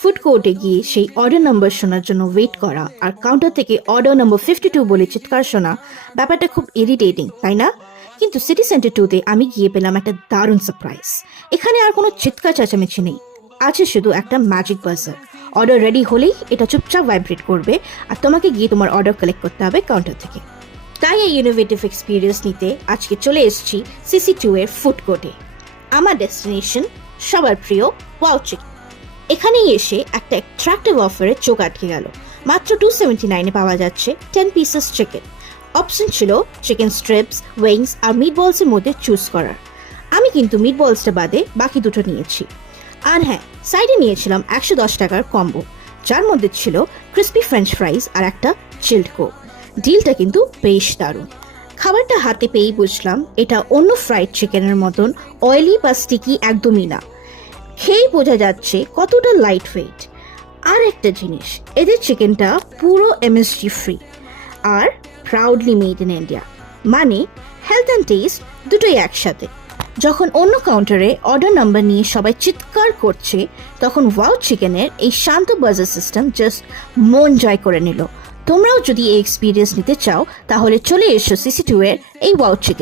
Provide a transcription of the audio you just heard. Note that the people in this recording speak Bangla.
ফুড কোর্টে গিয়ে সেই অর্ডার নাম্বার শোনার জন্য ওয়েট করা আর কাউন্টার থেকে অর্ডার নম্বর 52 বলে চিৎকার শোনা, ব্যাপারটা খুব ইরিটেটিং, তাই না? কিন্তু সিটি সেন্টার 2তে আমি গিয়ে পেলাম একটা দারুণ সারপ্রাইজ। এখানে আর কোনো চিৎকার চেঁচামেচি নেই, আছে শুধু একটা ম্যাজিক বাজার। অর্ডার রেডি হলেই এটা চুপচাপ ভাইব্রেট করবে আর তোমাকে গিয়ে তোমার অর্ডার কালেক্ট করতে হবে কাউন্টার থেকে। তাই এই ইনোভেটিভ এক্সপিরিয়েন্স নিতে আজকে চলে এসেছি CC2 এর ফুড কোর্টে। আমার ডেস্টিনেশন সবার প্রিয় ওয়াও চিকেন। এখানেই এসে একটা অ্যাট্রাক্টিভ অফারে চোখ আটকে গেল। মাত্র 279-এ পাওয়া যাচ্ছে 10 পিসেস চিকেন। অপশন ছিল চিকেন স্ট্রিপস, উইংস আর মিট বলসের মধ্যে চুজ করার। আমি কিন্তু মিট বলসটা বাদে বাকি দুটো নিয়েছি। আর হ্যাঁ, সাইডে নিয়েছিলাম 110 টাকার কম্বো, যার মধ্যে ছিল ক্রিস্পি ফ্রেঞ্চ ফ্রাইজ আর একটা চিল্ড কোক। ডিলটা কিন্তু বেশ দারুণ। খাবারটা হাতে পেয়েই বুঝলাম এটা অন্য ফ্রাইড চিকেনের মতন অয়েলি বা স্টিকি একদমই না। খেয়েই বোঝা যাচ্ছে কতটা লাইট ওয়েট। আর একটা জিনিস, এদের চিকেনটা পুরো MSG ফ্রি আর প্রাউডলি মেড ইন ইন্ডিয়া, মানে হেলথ অ্যান্ড টেস্ট দুটোই একসাথে। যখন অন্য কাউন্টারে অর্ডার নাম্বার নিয়ে সবাই চিৎকার করছে, তখন ওয়াও চিকেনের এই শান্ত বাজার সিস্টেম জাস্ট মন জয় করে নিল। তোমরাও যদি এই এক্সপিরিয়েন্স নিতে চাও, তাহলে চলে এসো CC2 এর এই ওয়াও চিকেন।